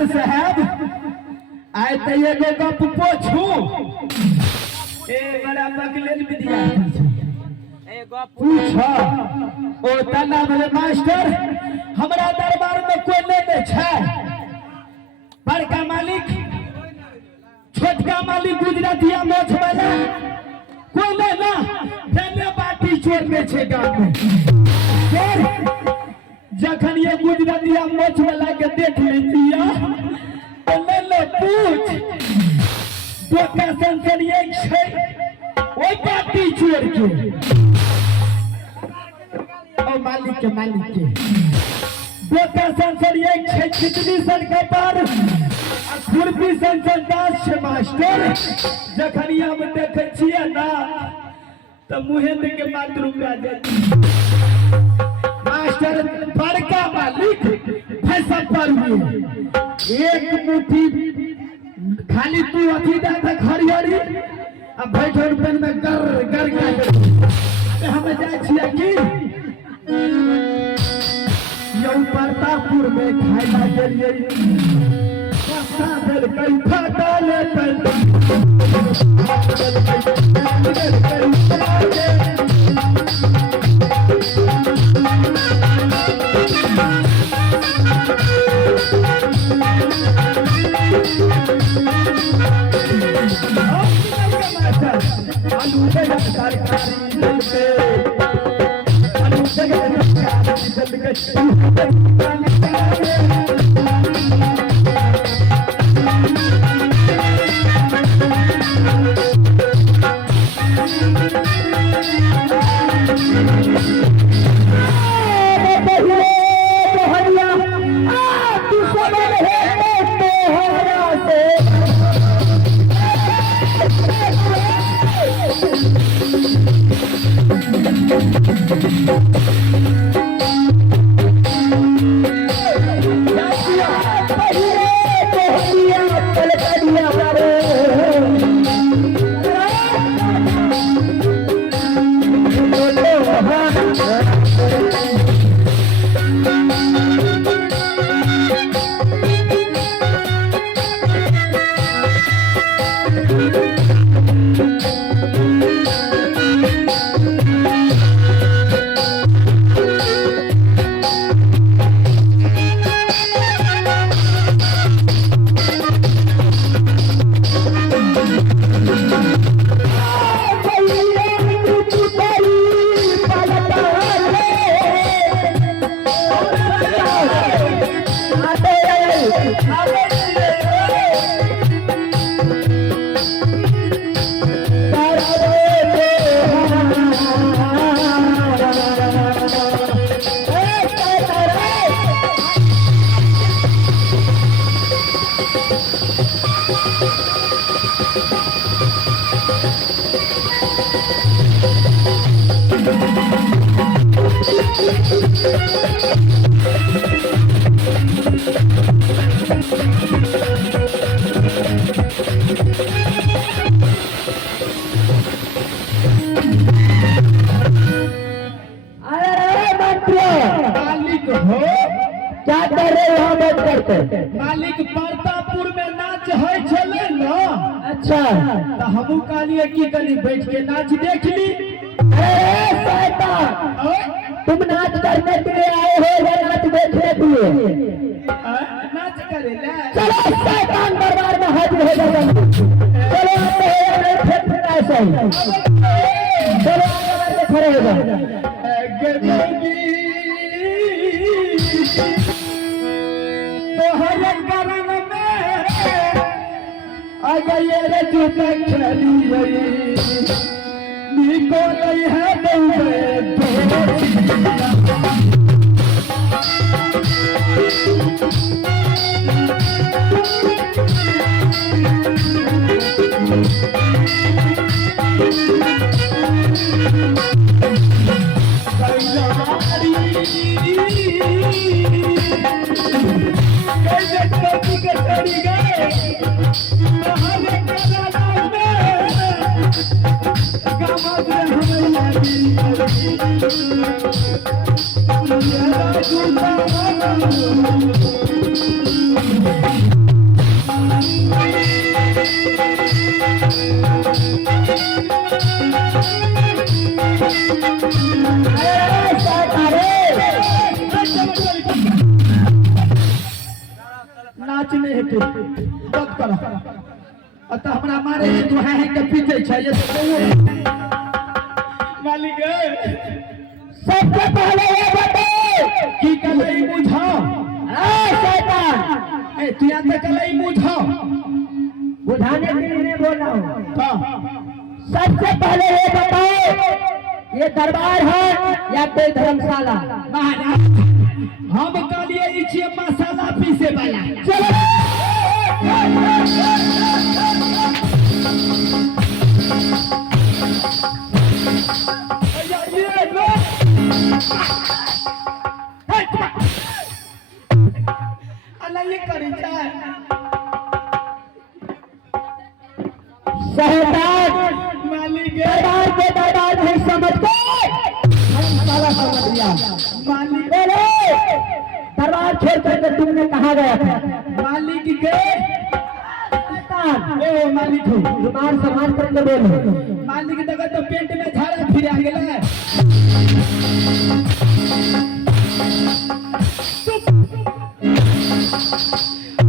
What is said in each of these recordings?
Master साहब आए तो ये गप पूछू ए बड़ा बकलेल विद्यार्थी पूछा ओ तना बोले मास्टर हमरा दरबार में कोई नहीं छै बड़का मालिक छोटका मालिक गुजरातिया मोछ वाला कोई नहीं ना धन्य बाटी चोर में छे गांव में जखन ये गुजरातिया मोछ वाला के देख लेतिया तो ले पूछ दोका संसन एक छै ओई बाटी चोर के ओ मालिक के दोका संसन एक छै कितनी सन के पर खुरपी संसन 10 छै मास्टर जखन हम देखे छियै ना त मुहे के बात रुका जाय मास्टर बड़का मालिक फैसा पर एक मुट्ठी खाली तू अथी दे तक हरियरी अब बैठल पेन में गर गर के हम जाय छियै कि यौ प्रतापपुर में खाइला गेलियै पस्ता देल कई फाटा ले आलू जगह सरकारी दल पे आलू जगह सरकारी दल क्या कर रहे यहाँ बैठ करके मालिक प्रतापपुर में नाच है चले ना अच्छा तो हमू कहलिए की कनी बैठ के नाच देख ली तुम नाच करने के लिए आए हो या नाच देखने के लिए नाच करे चलो शैतान दरबार में हाजिर हो जाएगा चलो चलो खड़े हो जाओ ये रे जूता खेली निको नहीं है Thank you. तू मत कर अतः हमरा मारे से तू है के पीछे छै ये मालिक सबसे पहले ये बताओ की कलई बुझा ए शैतान ए तू यहां तक कलई बुझा बुझाने के लिए नहीं बोल रहा हूं हां सबसे पहले ये बताओ ये दरबार है या कोई धर्मशाला महाराज हम कहलिए ई छिए मसाला पीसे वाला चलो ये लो अल्लाह ये करी जाए शहदार मालिक दरबार के दरबार नहीं समझ गए साला समझ लिया मालिक दरबार छोड़ करके तुमने कहाँ गया था मालिक के ओ मालिक हो रुमाल संभाल करके बोलो मालिक देखो तो पेट में झाड़ा फिर आ गेला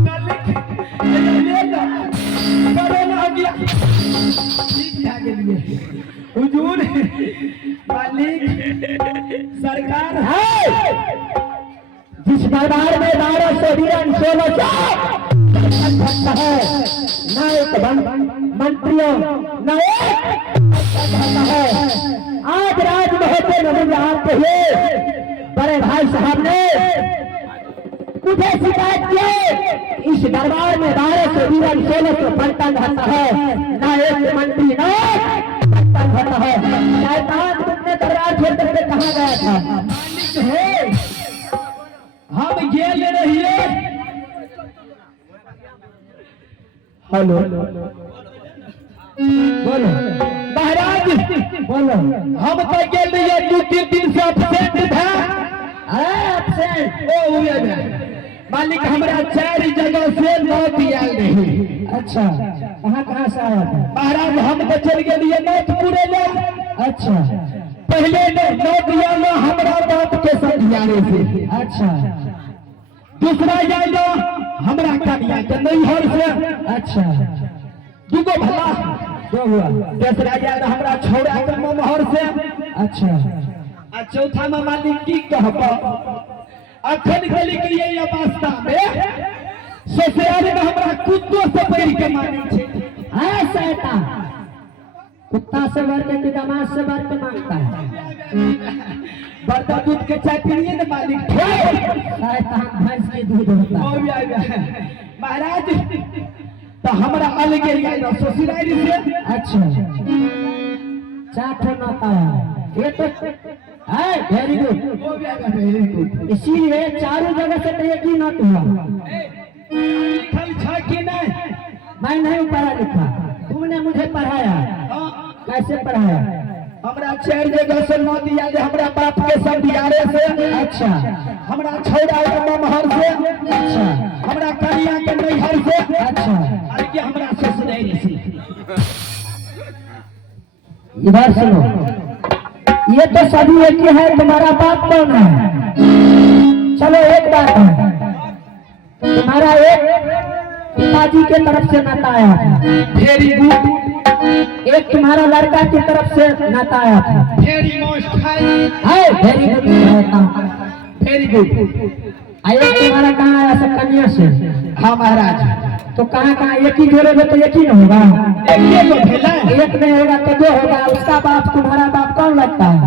मालिक ले लो कोरोना आ गया ठीक आ गई हुजूर मालिक सरकार है जिस दरबार में 1200 वीरन 1600 है ना एक मंत्रियों ना एक है आज राजमहल में नजर आते हुए बड़े भाई साहब ने मुझे शिकायत की इस दरबार में 1200 वीरन 1600 बर्तन रहता है ना एक मंत्री ना बर्तन रहता है शैतान तुमने दरबार छोड़ करके कहाँ गया था मालिक है हम गेल रहिए हेलो बोलो महाराज बोलो हम तो गेल रहिए 2-3 दिन से एब्सेंट था एब्सेंट ओ हुए मालिक हमरा 4 जगह से नोट आयल रही अच्छा कहाँ से आया था महाराज हम तो चल गए नोटपुरे में अच्छा पहले नोट आयल हमरा बाप के संधियारे से अच्छा दूसरा आयल हमरा कनिया के नैहर से अच्छा दुगो भला दो हुआ तीसरा आयल हमरा छौड़ा के ममहर से अच्छा आ चौथा में मालिक की कहब अखन गली के ये अवस्था में ससुराल में हमरा कुत्तो से पैर के मांगे छे हां शैतान कुत्ता से बढ़ के दमाद से बढ़ के मांगता है बर्दा दूध के चाय पीलिए ना मालिक शैतान भैंस के दूध होता है महाराज तो हमरा अलगे आया ससुराल से अच्छा चाट ना का ये तो वेरी गुड इसीलिए चारों जगह से तो एक ही नोट हुआ लिखल था कि नहीं मैं नहीं पढ़ा लिखा तुमने मुझे पढ़ाया कैसे पढ़ाया हमरा 4 जगह से नोट दिया जे हमरा बाप के संधियारे से अच्छा हमरा छौड़ा के ममहर से अच्छा हमरा कनिया के नैहर से अच्छा और के हमरा ससुराल से इधर सुनो ये तो सभी एक ही है तुम्हारा बाप कौन है चलो एक बात है तुम्हारा एक पिताजी के तरफ से नाता आया था वेरी गुड एक तुम्हारा लड़का की तरफ से नाता आया था वेरी गुड एक तुम्हारा कहाँ आया सब कन्या से हाँ महाराज तो कहाँ एक ही जोड़ेगा तो एक ही न होगा एक नहीं होगा तो 2 होगा उसका बाप तुम्हारा बाप कौन लगता है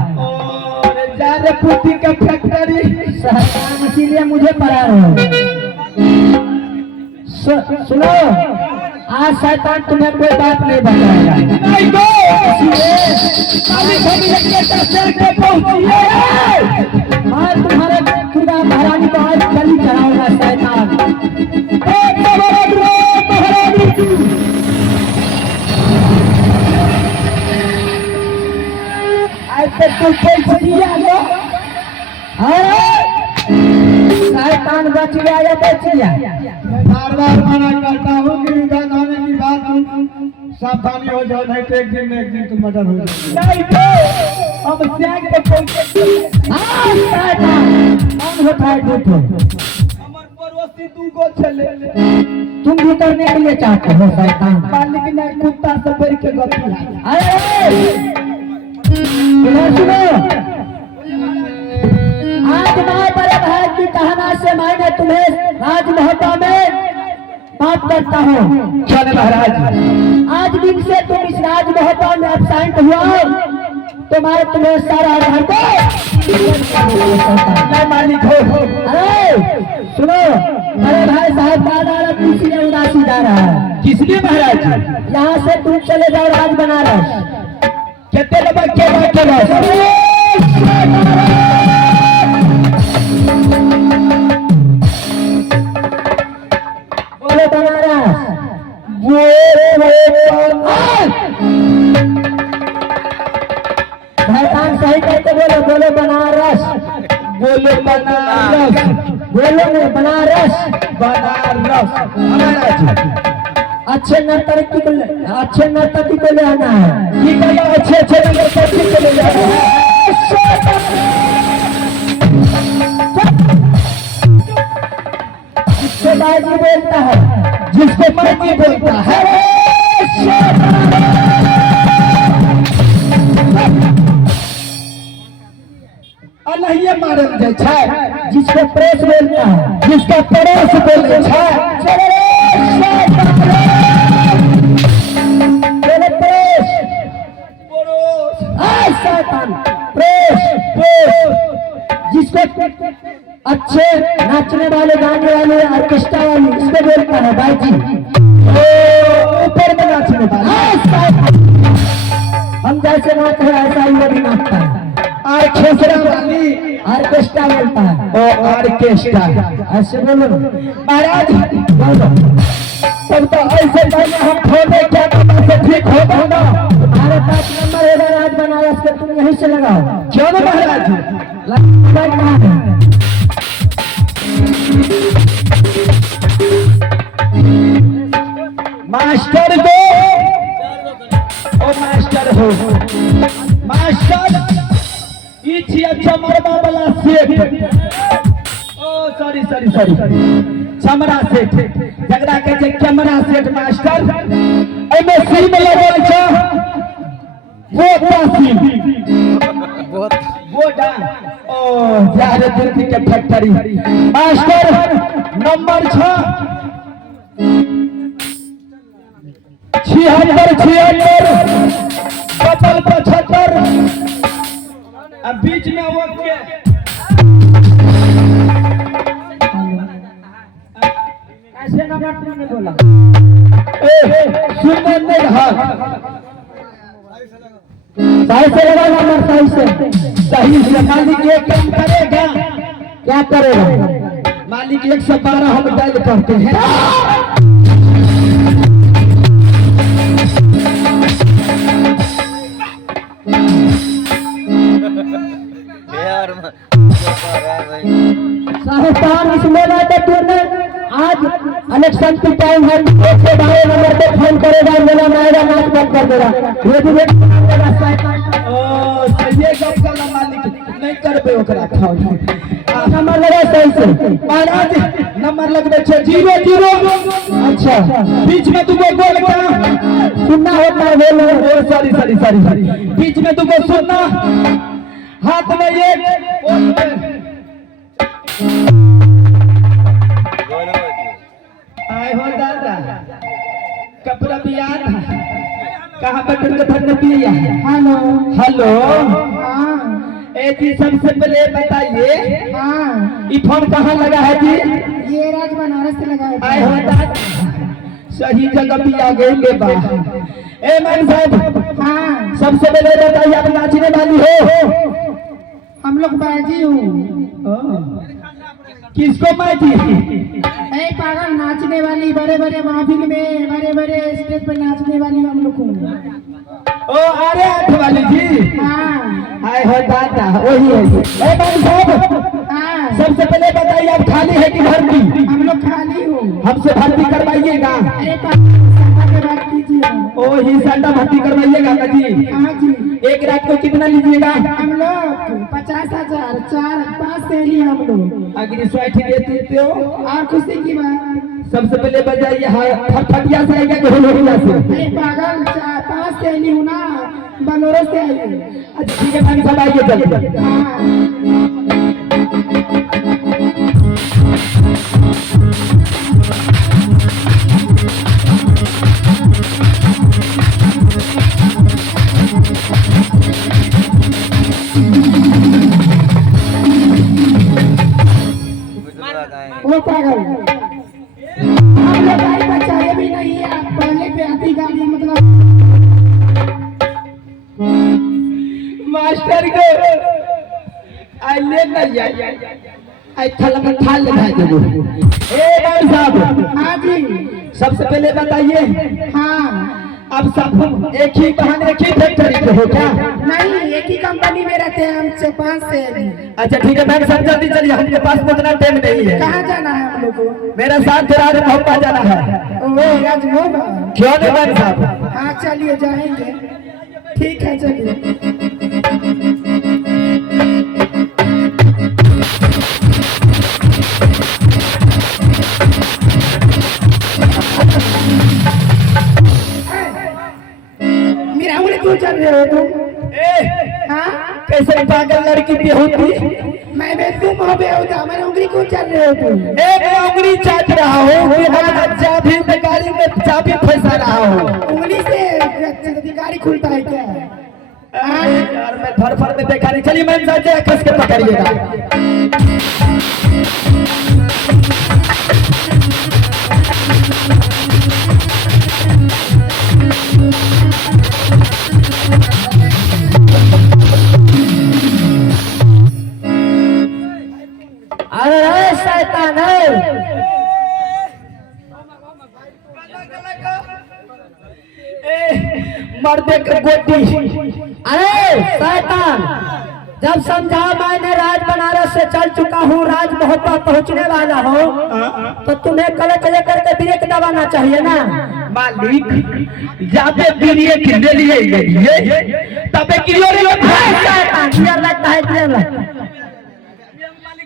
जारे पुती का फैक्ट्री इसीलिए मुझे पढ़ा रहे हो सुनो आज शैतान तुम्हें कोई बात नहीं बताएगा नहीं दो मैं तुम्हारे खुदा महारानी को आज बलि चढ़ाऊंगा शैतान ऐसे तो शैतान बच गया या बच गया बार बार मना करता हूँ कि उधर जाने की बात सावधानी हो जाओ नहीं तो एक दिन तो मर्डर हो जाएगा नहीं तो हम त्याग के पहुंचे शैतान कौन होता है हमर पड़ोस कुर्सी दू गो चले तुम भी करने के लिए चाहते हो शैतान। मालिक ने कुत्ता से बढ़ के गति अरे इधर सुनो, आज मैं बड़े भाई की कहना से मैंने तुम्हें राजमहता में बात करता हूँ। चले महाराज आज दिन से तुम इस राजमहता में एब्सेंट हुआ हो तो मैं तुम्हें सारा घर को मैं मालिक हो अरे सुनो, अरे भाई साहब का अदालत इसलिए उदासी जा रहा है। किसलिए महाराज यहाँ से तुम चले जाओ राज बनारस। कहते लोग के बोलो बनारस। शैतान सही करके बोलो, बोलो बनारस, बोलो बनारस बोलो बनारस। बनारस महाराज अच्छे नर्तकी को ले आना है। ये कहियो अच्छे नर्तकी को ले जाना है। जिसको बाजी बोलता है, जिसको माजी बोलता है अनहिए मारल जाय छै। जिसको प्रेस बोलता है, जिसका पड़ोस बोले छै बोले प्रेस। पड़ोस शैतान प्रेस। जिसको अच्छे नाचने वाले, गाने वाले, ऑर्केस्ट्रा वाले, इसको बोलता है बाजी। ऊपर में नाचने वाला हम जैसे नाच रहे ऐसा ही वो भी नाचता है। ऑर्केस्ट्रा वाली ऑर्केस्ट्रा बोलता है। ओ ऑर्केस्ट्रा ऐसे बोलो ना। महाराज बोलो तब तो ऐसे पहले हम खोले क्या करना से ठीक होगा ना। तुम्हारे पास नंबर होगा राज बनारस के, तुम यहीं से लगाओ। क्यों ना महाराज मास्टर दो ओ मास्टर हो मास्टर ई छिया चमरवा वाला सेठ। ओ सॉरी चमड़ा सेठ जकरा कहै छै कैमरा सेठ मास्टर। एमे सीम लगल छै बोटा ओ जारे दुर्गी के फैक्ट्री। मास्टर नंबर 76 75 अब बीच में वो के ऐसे नंबर तुमने बोला। सुनने नहीं रहा सही से लगा नंबर, सही से। सही से मालिक एक काम करेगा। क्या करेगा? मालिक 112 हम डायल करते हैं। साहिबान इसमें बात है, तुमने आज इलेक्शन की टाइम है, 112 नंबर पे फोन करेगा, मेरा नायरा नाच बंद कर देगा। रेडियो ओ सही गप करना मालिक नहीं करबे ओकरा खाओ। नंबर लगा सही से। महाराज नंबर लगबे छै 00। अच्छा बीच में तुमको बोल क्या सुनना होता है, बोलो। सॉरी बीच में तुमको सुनना, हाथ में एक आए हो दादा कपड़ा भी याद है कहाँ पे धन पिया। हेलो ए जी सबसे पहले बताइए ये फोन कहाँ लगा है जी? ये राज बनारस से लगा है। आए हो दादा सही जगह भी आ गए ले बा। ए मैम साहब सबसे पहले बताइए आप नाचने वाली हो? हम लोग बाजी हूँ। किसको बाजी? पागल नाचने वाली, बड़े बड़े महफिल में, बड़े बड़े स्टेज पर नाचने वाली हम लोग हूँ। ओ अरे आठ वाली जी। आए हो दादा वही है। ए मैम साहब सबसे पहले बताइए आप खाली है कि भर्ती? हम लोग खाली हूँ। हमसे भर्ती करवाइएगा। अरे बात कीजिए। ओ ही साटा भर्ती करवाइएगा का जी। हाँ जी। एक रात को कितना लीजिएगा? हम लोग 50,000 4-5 सहेली हम लोग। अग्नि स्वास्थ्य देते हो और खुशी की बात। सबसे पहले बजाइए फटफटिया से आएगा घोलरिया से। अरे पागल 4-5 सहेली हूँ ना, बलोरो से आई हूँ। अच्छा ठीक है भाई साहब आइए जल्दी। वो पागल हम लोग गाड़ी बचाए भी नहीं है, पहले पे आती गाड़ी मतलब मास्टर को आई ले ना जाए आई थल में ठाल ले जाए देबो। ए भाई साहब। हाँ जी। सबसे पहले बताइए। हाँ। अब सब एक ही कहान एक ही फैक्ट्री पे हो क्या? नहीं, एक ही कंपनी में रहते हैं हम 5 से। अच्छा ठीक है मैम सब जल्दी चलिए, हमके पास में उतना टाइम नहीं है। कहाँ जाना है हम लोग को? मेरा साथ राजभोग जाना है। ओह राजभोग। क्यों नहीं मैम साहब? हाँ चलिए जाएंगे। ठीक है चलिए। मेरा उंगली क्यों चल रहे हो तुम? हाँ? कैसे पागल लड़की भी होती? मैं बेवकूफ हो गया होता, मेरा उंगली क्यों चल रहे हो तुम? एक उंगली चाट रहा हूँ, चाबी में गाड़ी में चाबी फंसा रहा हूँ। उंगली से गाड़ी खुलता है क्या? यार मैं फर में देखा नहीं। चलिए मैम साहब कस के पकड़िएगा। अरे शैतान मर्दे के गोटी। अरे शैतान, जब समझा मैंने राज बनारस से चल चुका हूँ, राज मोहब्बत पहुँचने वाला हो, तो तुम्हें क्लच लेकर के ब्रेक दबाना चाहिए ना। मालिक जाते ब्रेक ले लिए तबे क्लियर शैतान क्लियर लगता है, क्लियर लगता है।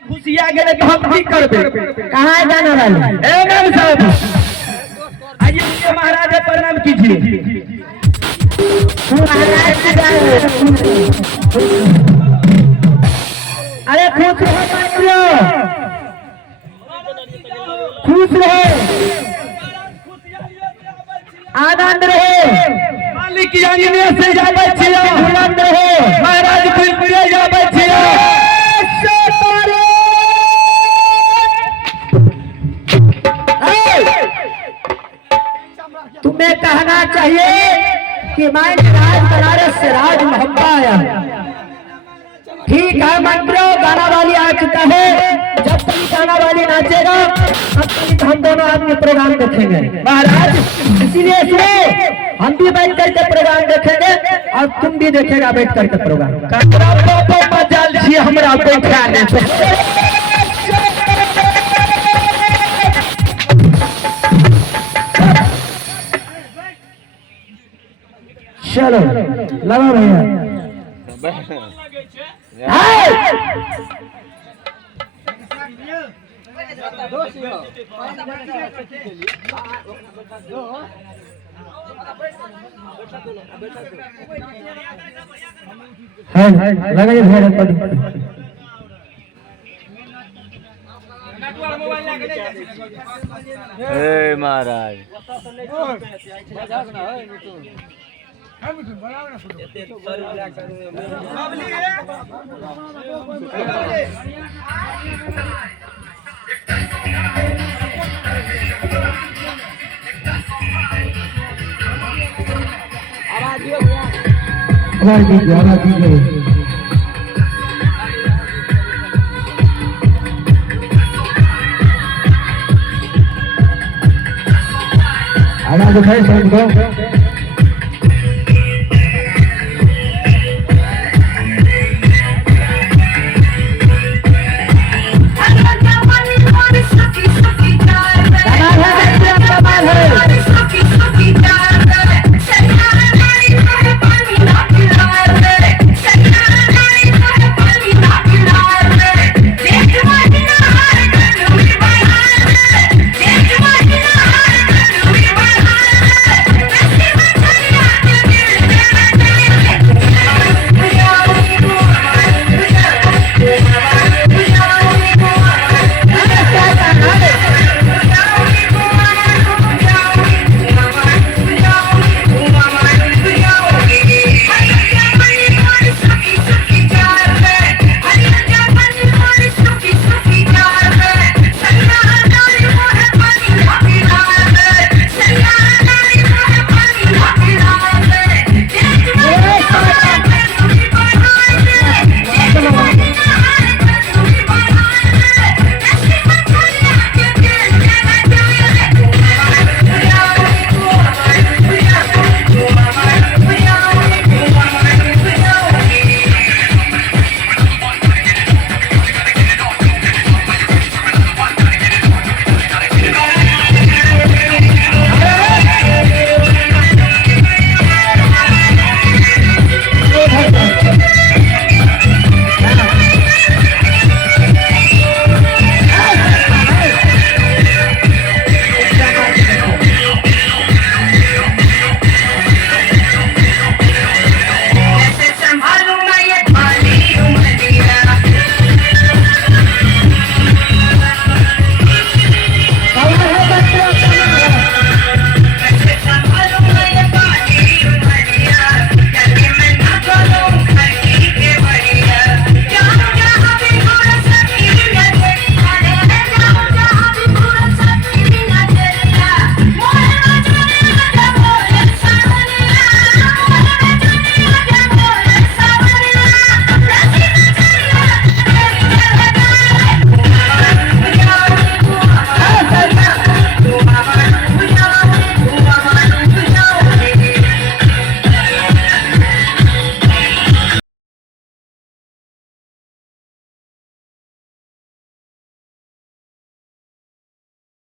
घुसिया गए तो हम की करबे? कहाँ है जाने वाले? ए मैम साहब आइए महाराज प्रणाम कीजिए। अरे खुश रहो, खुश रहो, आनंद रहो, मालिक यानी से जाबे छियो, बुलंद रहो, महाराज फिर जाबे छियो। तुम्हें कहना चाहिए कि मैंने राज बनारस से राज मोहब्बत आया। ठीक है मंत्रो, गाना वाली आ चुका है, जब तक गाना वाली नाचेगा तब तक हम दोनों आदमी प्रोग्राम देखेंगे महाराज। इसीलिए इसलिए हम भी बैठ करके प्रोग्राम देखेंगे और तुम भी देखेगा बैठ करके प्रोग्राम। मजाल छी हमरा बैठा ले। चलो लगा भैया। लगाइए भैया। महाराज आवाज उठाए सबको।